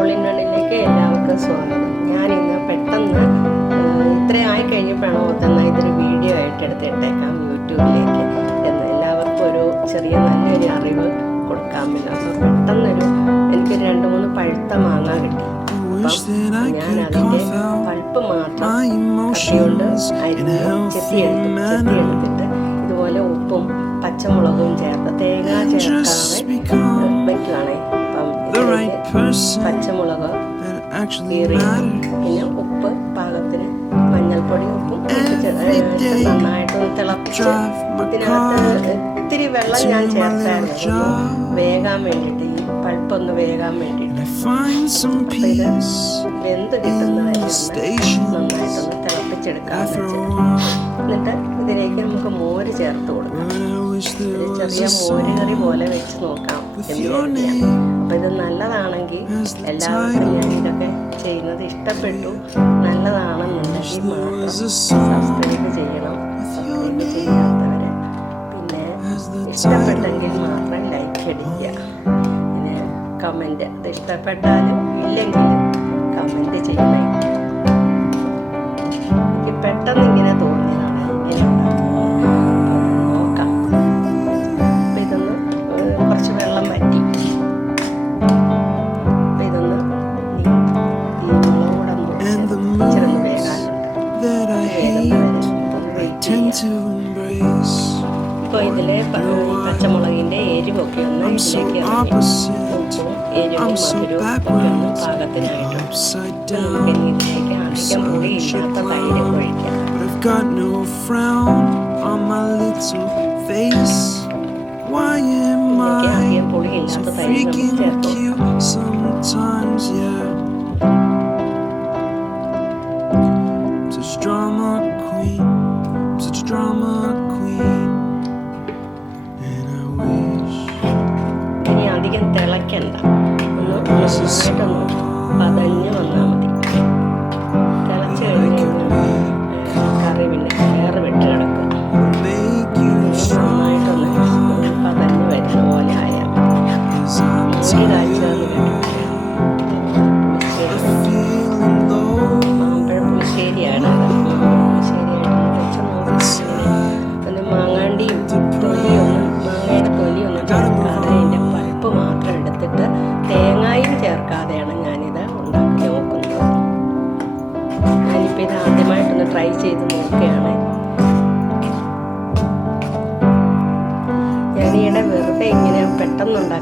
All in വണ്ണിലേക്ക് എല്ലാവർക്കും സ്വാഗതം. ഞാൻ ഇന്ന് പെട്ടെന്ന് ഇത്രയായി ആയി കഴിഞ്ഞപ്പോഴാണ് ഓർത്തുന്ന ഇതൊരു വീഡിയോ ആയിട്ട് എടുത്തിട്ടേക്കാം യൂട്യൂബിലേക്ക് എന്ന്. എല്ലാവർക്കും ഒരു ചെറിയ നല്ലൊരു അറിവ് കൊടുക്കാമല്ലോ അപ്പോൾ പെട്ടെന്നൊരു എനിക്ക് രണ്ട് മൂന്ന് പഴുത്ത മാങ്ങ കിട്ടി. ഞാൻ അതിന്റെ പൾപ്പ് മാത്രം കത്തിയോണ്ട് അരിഞ്ഞ് ചെത്തിയെടുത്തു. ചെത്തിയെടുത്തിട്ട് ഇതുപോലെ ഉപ്പും പച്ചമുളകും ചേർത്ത് തേങ്ങ ചേർക്കാതെ പച്ചമുളക് പിന്നെ ഉപ്പ് പാകത്തിന് മഞ്ഞൾപ്പൊടി ഉപ്പും നന്നായിട്ടൊന്ന് തിളപ്പിച്ച് ഇതിനകത്ത് ഇത്തിരി വെള്ളം ഞാൻ ചേർത്തായിരുന്നു. വേകാൻ വേണ്ടിയിട്ട് ഈ പൾപ്പൊന്ന് വേകാൻ വേണ്ടിയിട്ട്. ഇത് വെന്ത് കിട്ടുന്നതായി നന്നായിട്ടൊന്ന് തിളപ്പിച്ചെടുക്കാൻ ചെറിയ മോരുകറി പോലെ വെച്ച് നോക്കാം എന്ന് അപ്പൊ ഇത് നല്ലതാണെങ്കിൽ എല്ലാവർക്കും ഞാൻ ഇതൊക്കെ ചെയ്യുന്നത് ഇഷ്ടപ്പെട്ടു. നല്ലതാണെന്നുണ്ടെങ്കിൽ മാത്രം സബ്സ്ക്രൈബ് ചെയ്യണം. സബ്സ്ക്രൈബ് ചെയ്യാത്തവരെ. പിന്നെ ഇഷ്ടപ്പെട്ടെങ്കിൽ മാത്രം ലൈക്ക് അടിക്കുക. പിന്നെ കമന്റ് അത് ഇഷ്ടപ്പെട്ടാലും ഇല്ലെങ്കിലും so opposite. I'm so backwards. Upside down. But I've got no frown on my little face. Why am I so freaking cute sometimes? Yeah.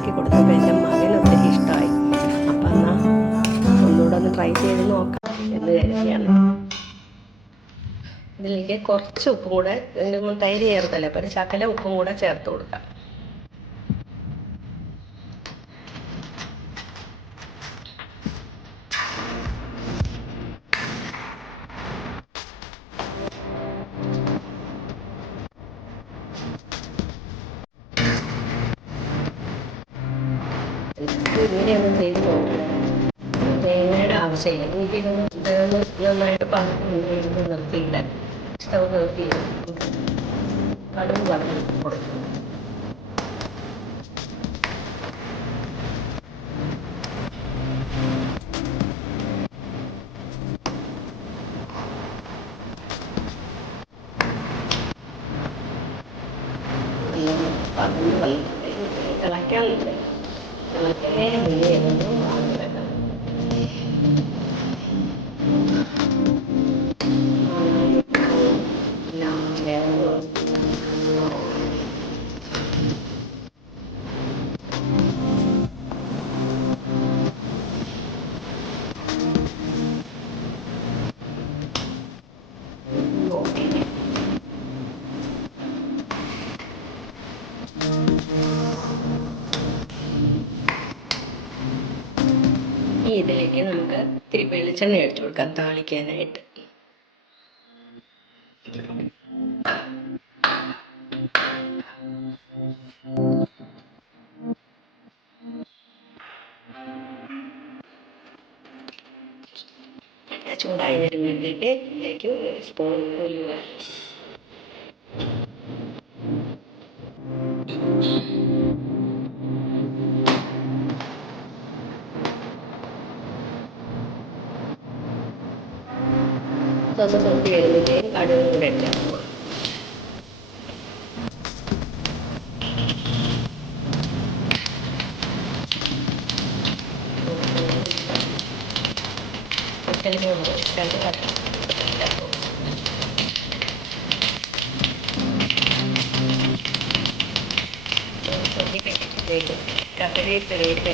ഉണ്ടാക്കി കൊടുത്തപ്പോൾ എന്റെ മകന് ഒത്തിരി ഇഷ്ടമായി. അപ്പം എന്നാൽ ഒന്നുകൂടെ ഒന്ന് ട്രൈ ചെയ്ത് നോക്കാം എന്ന് കരുതിയാണ്. ഇതിലേക്ക് കുറച്ച് ഉപ്പും കൂടെ തൈര് ചേർത്തല്ലേ? അപ്പം ഒരു ശകല ഉപ്പും കൂടെ ചേർത്ത് കൊടുക്കാം. ഇങ്ങനെയൊന്നും ചെയ്ത് നോക്കുക തേങ്ങയുടെ ആവശ്യമില്ല എനിക്കിതൊന്ന് നന്നായിട്ട് പറഞ്ഞു നിർത്തിയില്ല. സ്റ്റൗ നിർത്തി. കടുക് പറഞ്ഞു കൊടുക്കും പറഞ്ഞു വന്നിട്ടുണ്ട് Ela quer mesmo, não ഇതിലേക്ക് നമുക്ക് ഇത്തിരി വെളിച്ചെണ്ണ ഒഴിച്ചു കൊടുക്കാം. താളിക്കാനായിട്ട്. ചൂടായി വരുമ്പോഴത്തേക്ക് ഇതിലേക്ക് സ്പൂൺ ഉലുവ അതൊന്ന് പൊട്ടി വരുമ്പോഴത്തേക്കും കടുകും കൂടെ ഇട്ടാൽ പോവാം കറിവേപ്പിലേക്ക്